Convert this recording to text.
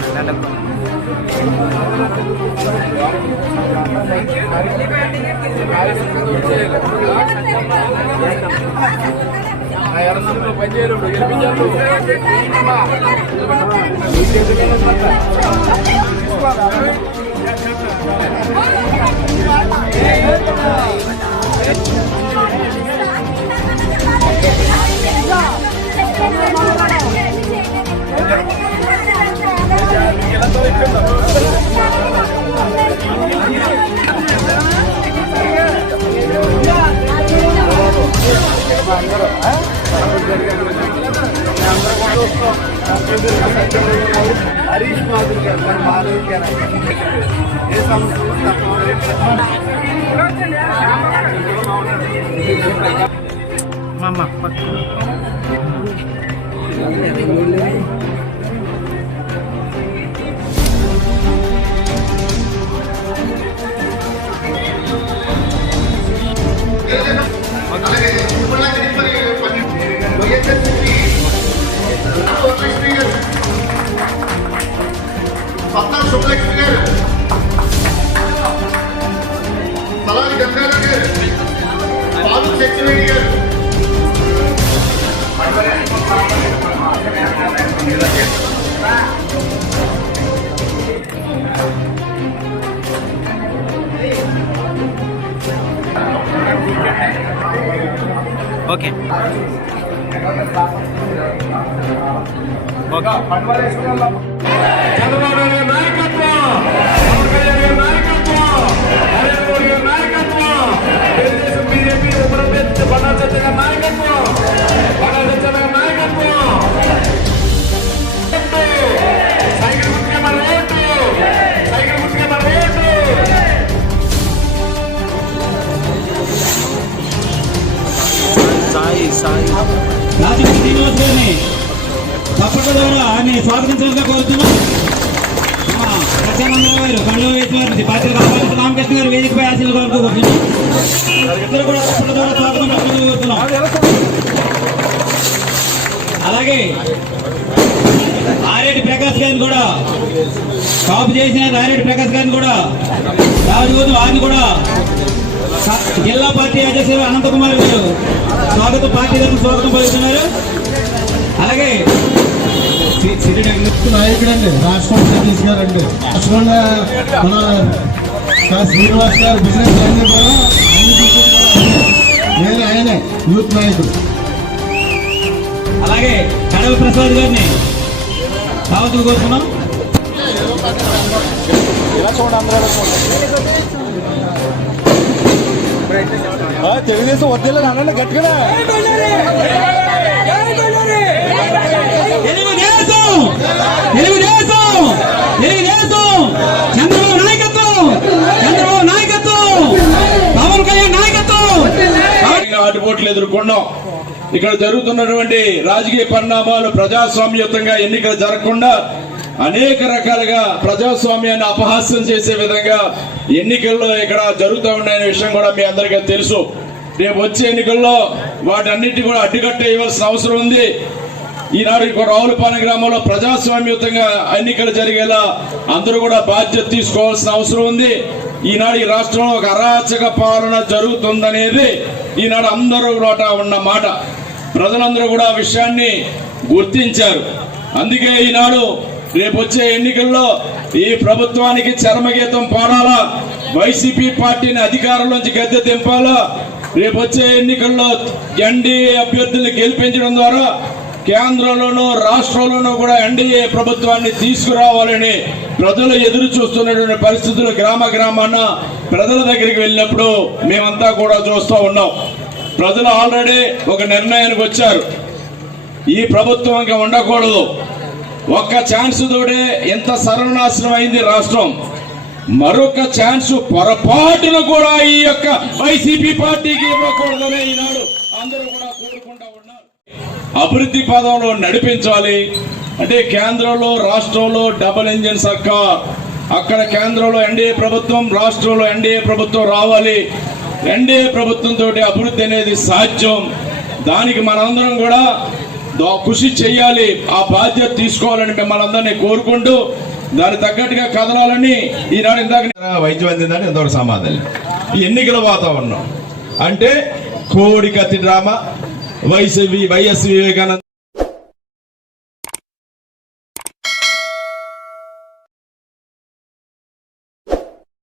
దండకొండ పనిచేయరు హరీష్ మాధురి గారు మన మాధవి గారు ఏ సంవత్సరం పట్నం సుబ్బలక్ష్మి గారు, తలారి గంగారావు గారు, పాలు శక్తివేణి గారు, ఓకే చంద్రబాబు నాయుడు నాయకత్వం, పవన్ కళ్యాణ్ గారి నాయకత్వం, నరేంద్ర మోడీ గారి నాయకత్వం, తెలుగుదేశం బీజేపీ ఉపరాధ్యక్షుడు బండా సత్య గారి నాయకత్వం, సైకిల్ గుర్తుకే మన ఓటు, సైకిల్ గుర్తుకే మన ఓటు. రాజకీయ శ్రీనివాస్ గారిని తప్పక ద్వారా ఆయన స్వాగతించాలని కోరుతున్నాం. ప్రత్యానందరావు గారు కళ్ళు వేసిన పాత్ర రామకృష్ణ రామకృష్ణ గారు వేదికపై ఆశీర్వాదాలు కోరుతున్నాం. ఇద్దరు కూడా తప్పక ద్వారా స్వాగతం కోరుతున్నాం. అలాగే ఆరేటి ప్రకాష్ గారిని కూడా కాపు చేసిన ఆరేటి ప్రకాష్ గారిని కూడా రాజు వారిని కూడా జిల్లా పార్టీ అధ్యక్షులు అనంతకుమార్ గారు స్వాగతం పార్టీ తరఫున స్వాగతం పలుకుతున్నారు. అలాగే నాయకుడండి రాష్ట్రం సతీష్ గారు అండి, రాష్ట్రంలో మన శ్రీనివాస్ గారు బిజినెస్ అన్ని కూడా నేను ఆయనే యూత్ నాయకుడు. అలాగే కడవ ప్రసాద్ గారిని స్వాగతం కోరుతున్నాం. తెలుగుదేశం వద్దేళ్ళని అనండి గట్టిగా. చంద్రబాబు నాయకత్వం, చంద్రబాబు నాయకత్వం, పవన్ కళ్యాణ్ నాయకత్వం. ఆటుపోట్లు ఎదుర్కొన్నాం. ఇక్కడ జరుగుతున్నటువంటి రాజకీయ పరిణామాలు ప్రజాస్వామ్యయుతంగా ఎన్నికలు జరగకుండా అనేక రకాలుగా ప్రజాస్వామ్యాన్ని అపహాస్యం చేసే విధంగా ఎన్నికల్లో ఇక్కడ జరుగుతూ ఉన్నాయనే విషయం కూడా మీ అందరికీ తెలుసు. రేపు వచ్చే ఎన్నికల్లో వాటన్నిటి కూడా అడ్డుకట్టేయవలసిన అవసరం ఉంది. ఈనాడు రావులపాలెం గ్రామంలో ప్రజాస్వామ్యయుతంగా ఎన్నికలు జరిగేలా అందరూ కూడా బాధ్యత తీసుకోవాల్సిన అవసరం ఉంది. ఈనాడు ఈ రాష్ట్రంలో ఒక అరాచక పాలన జరుగుతుందనేది ఈనాడు అందరూ కూడా ఉన్న మాట. ప్రజలందరూ కూడా ఆ విషయాన్ని గుర్తించారు. అందుకే ఈనాడు రేపు వచ్చే ఎన్నికల్లో ఈ ప్రభుత్వానికి చరమగీతం పాడాలా, వైసీపీ పార్టీని అధికారంలోంచి గద్దె దింపాలా. రేపు వచ్చే ఎన్నికల్లో ఎన్డీఏ అభ్యర్థులను గెలిపించడం ద్వారా కేంద్రంలోనూ రాష్ట్రంలోనూ కూడా ఎన్డీఏ ప్రభుత్వాన్ని తీసుకురావాలని ప్రజలు ఎదురు చూస్తున్నటువంటి పరిస్థితులు గ్రామాన ప్రజల దగ్గరికి వెళ్ళినప్పుడు మేమంతా కూడా చూస్తూ ఉన్నాం. ప్రజలు ఆల్రెడీ ఒక నిర్ణయానికి వచ్చారు. ఈ ప్రభుత్వం ఇంకా ఉండకూడదు. ఒక్క ఛాన్స్ తోడే ఎంత సర్వనాశనం అయింది రాష్ట్రం. మరొక ఛాన్స్ పొరపాటును కూడా ఈ యొక్క వైసీపీ పార్టీకి ఇవ్వకూడదని ఈనాడు అందరూ కూడా కోరుకుంటా ఉన్నారు. అభివృద్ధి పదంలో నడిపించాలి అంటే కేంద్రంలో రాష్ట్రంలో డబుల్ ఇంజిన్ సర్కార్. అక్కడ కేంద్రంలో ఎన్డీఏ ప్రభుత్వం, రాష్ట్రంలో ఎన్డీఏ ప్రభుత్వం రావాలి. ఎన్డీఏ ప్రభుత్వంతో అభివృద్ధి అనేది సాధ్యం. దానికి మనందరం కూడా కృషి చేయాలి, ఆ బాధ్యత తీసుకోవాలని మిమ్మల్ని అందరినీ కోరుకుంటూ దాని తగ్గట్టుగా కదలాలని ఈనాడు ఇందాక వైద్యం అందిందని ఎంతవరకు సమాధానం. ఈ ఎన్నికల వాతావరణం అంటే కోడి కత్తి డ్రామా వైఎస్ వివేకానంద